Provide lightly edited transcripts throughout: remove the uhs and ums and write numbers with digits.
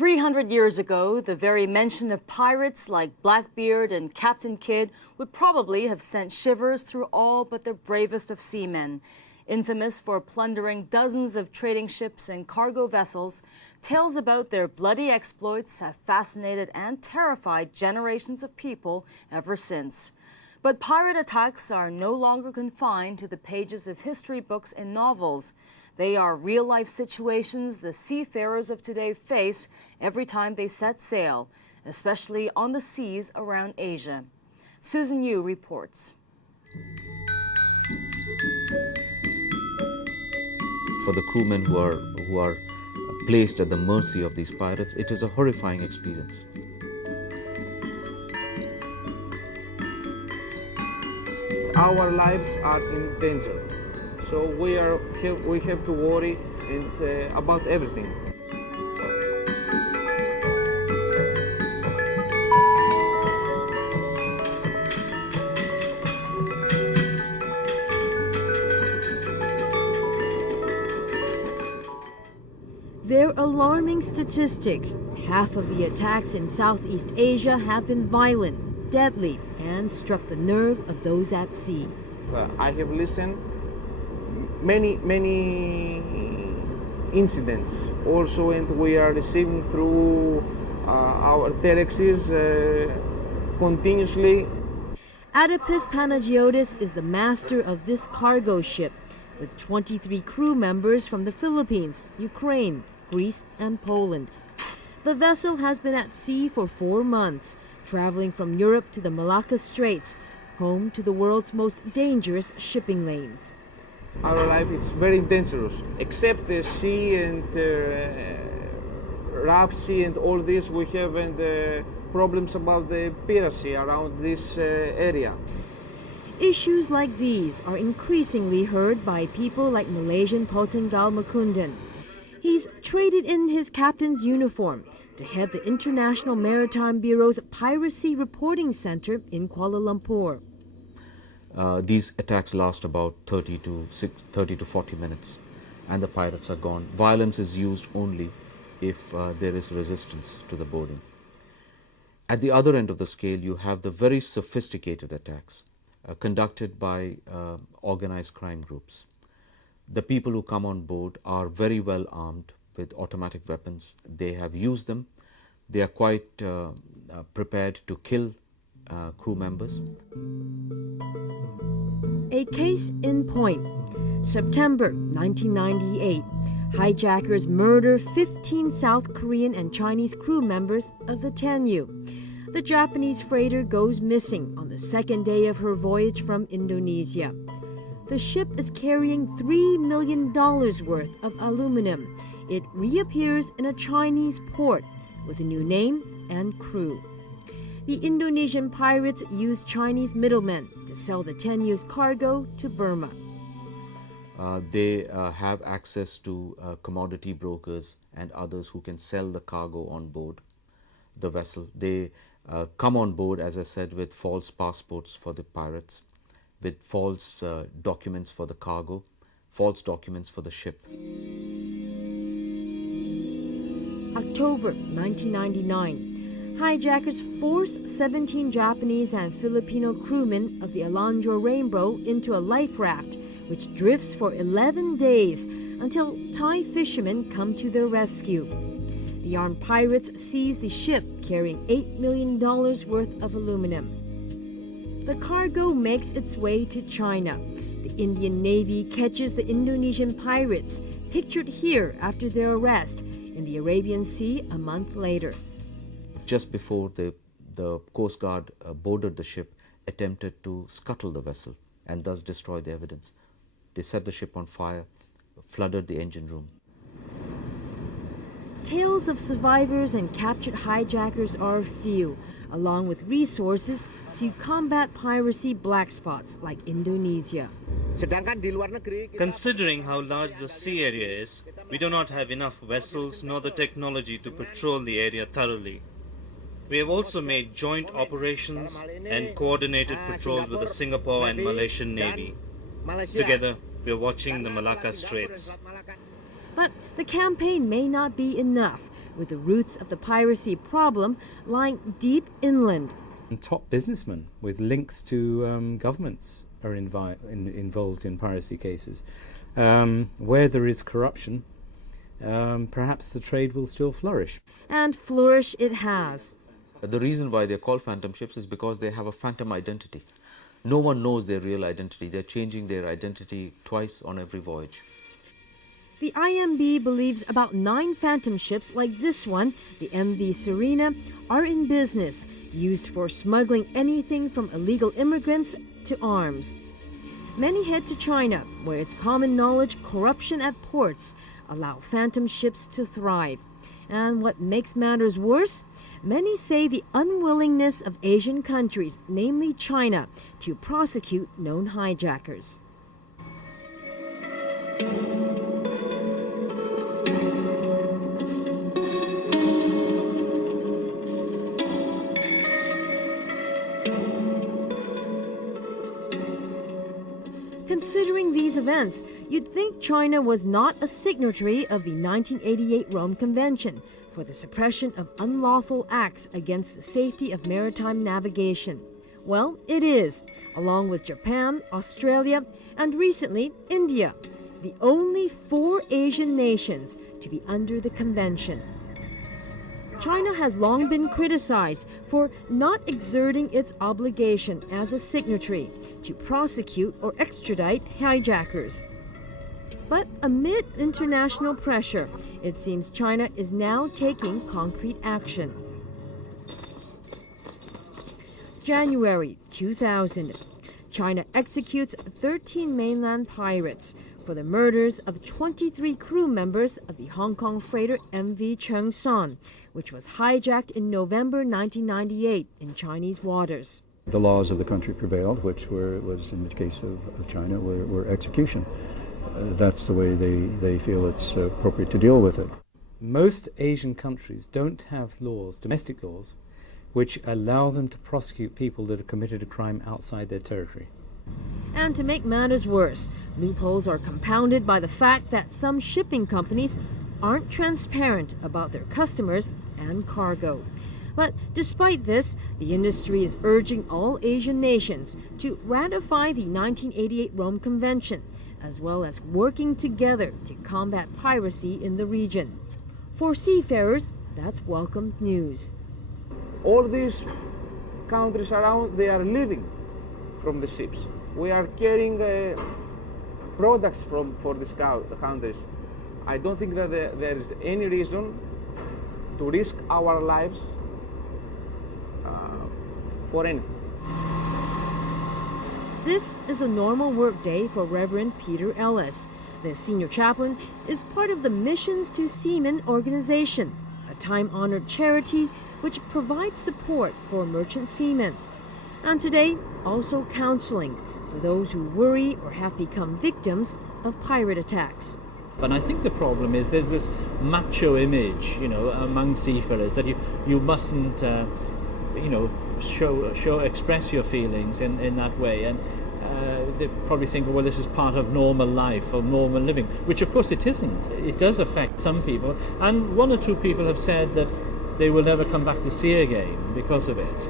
300 years ago, the very mention of pirates like Blackbeard and Captain Kidd would probably have sent shivers through all but the bravest of seamen. Infamous for plundering dozens of trading ships and cargo vessels, tales about their bloody exploits have fascinated and terrified generations of people ever since. But pirate attacks are no longer confined to the pages of history books and novels. They are real-life situations the seafarers of today face every time they set sail, especially on the seas around Asia. Susan Yu reports. For the crewmen who are placed at the mercy of these pirates, it is a horrifying experience. Our lives are in danger, so we have to worry about everything. They're alarming statistics. Half of the attacks in Southeast Asia have been violent, deadly, and struck the nerve of those at sea. I have listened many incidents also, and we are receiving through our telexes continuously. Adipis Panagiotis is the master of this cargo ship, with 23 crew members from the Philippines, Ukraine, Greece, and Poland. The vessel has been at sea for 4 months, traveling from Europe to the Malacca Straits, home to the world's most dangerous shipping lanes. Our life is very dangerous. Except the sea and rough sea and all this, we have problems about the piracy around this area. Issues like these are increasingly heard by people like Malaysian Potenggal Makundan. He's traded in his captain's uniform to head the International Maritime Bureau's Piracy Reporting Center in Kuala Lumpur. These attacks last about 30 to 40 minutes, and the pirates are gone. Violence is used only if there is resistance to the boarding. At the other end of the scale, you have the very sophisticated attacks conducted by organized crime groups. The people who come on board are very well armed with automatic weapons. They have used them. They are quite prepared to kill crew members. A case in point. September 1998. Hijackers murder 15 South Korean and Chinese crew members of the Tenyu. The Japanese freighter goes missing on the second day of her voyage from Indonesia. The ship is carrying $3 million worth of aluminum. It reappears in a Chinese port with a new name and crew. The Indonesian pirates use Chinese middlemen to sell the Tenyu's cargo to Burma. They have access to commodity brokers and others who can sell the cargo on board the vessel. They come on board, as I said, with false passports for the pirates, with false documents for the cargo, false documents for the ship. October 1999. Hijackers forced 17 Japanese and Filipino crewmen of the Alondra Rainbow into a life raft, which drifts for 11 days until Thai fishermen come to their rescue. The armed pirates seize the ship carrying $8 million worth of aluminum. The cargo makes its way to China. The Indian Navy catches the Indonesian pirates, pictured here after their arrest, in the Arabian Sea a month later. Just before the Coast Guard boarded the ship, attempted to scuttle the vessel and thus destroy the evidence. They set the ship on fire, flooded the engine room. Tales of survivors and captured hijackers are few, along with resources to combat piracy black spots like Indonesia. Considering how large the sea area is, we do not have enough vessels nor the technology to patrol the area thoroughly. We have also made joint operations and coordinated patrols with the Singapore and Malaysian Navy. Together, we are watching the Malacca Straits. But the campaign may not be enough. with the roots of the piracy problem lying deep inland. And top businessmen with links to governments are involved in piracy cases. Where there is corruption, perhaps the trade will still flourish. And flourish it has. The reason why they're called phantom ships is because they have a phantom identity. No one knows their real identity. They're changing their identity twice on every voyage. The IMB believes about 9 phantom ships like this one, the MV Serena, are in business, used for smuggling anything from illegal immigrants to arms. Many head to China, where it's common knowledge corruption at ports allow phantom ships to thrive. And what makes matters worse? Many say the unwillingness of Asian countries, namely China, to prosecute known hijackers. Considering these events, you'd think China was not a signatory of the 1988 Rome Convention for the suppression of unlawful acts against the safety of maritime navigation. Well, it is, along with Japan, Australia, and recently India, the only 4 Asian nations to be under the convention. China has long been criticized for not exerting its obligation as a signatory to prosecute or extradite hijackers. But amid international pressure, it seems China is now taking concrete action. January 2000, China executes 13 mainland pirates for the murders of 23 crew members of the Hong Kong freighter MV Cheongsan, which was hijacked in November 1998 in Chinese waters. The laws of the country prevailed, which was in the case of China, were execution. That's the way they feel it's appropriate to deal with it. Most Asian countries don't have laws, domestic laws, which allow them to prosecute people that have committed a crime outside their territory. And to make matters worse, loopholes are compounded by the fact that some shipping companies aren't transparent about their customers and cargo. But despite this, the industry is urging all Asian nations to ratify the 1988 Rome Convention, as well as working together to combat piracy in the region. For seafarers, that's welcome news. All these countries around, they are living from the ships. We are carrying products for these countries. I don't think that there is any reason to risk our lives for anything. This is a normal workday for Reverend Peter Ellis. The senior chaplain is part of the Missions to Seamen organization, a time-honored charity which provides support for merchant seamen. And today, also counseling for those who worry or have become victims of pirate attacks. And I think the problem is there's this macho image, among seafarers that you mustn't, express your feelings in that way. And they probably think, well, this is part of normal life or normal living, which of course it isn't. It does affect some people. And 1 or 2 people have said that they will never come back to sea again because of it.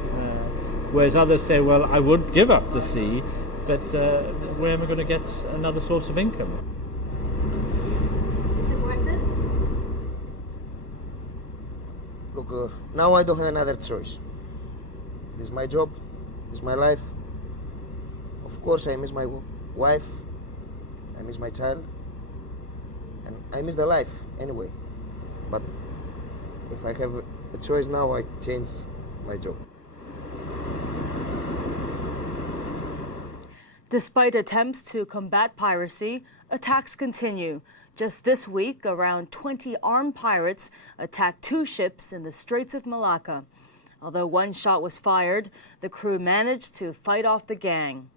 Whereas others say, well, I would give up the sea, but where am I going to get another source of income? Is it worth it? Look, now I don't have another choice. This is my job, this is my life. Of course I miss my wife, I miss my child, and I miss the life anyway. But if I have a choice now, I change my job. Despite attempts to combat piracy, attacks continue. Just this week, around 20 armed pirates attacked 2 ships in the Straits of Malacca. Although 1 shot was fired, the crew managed to fight off the gang.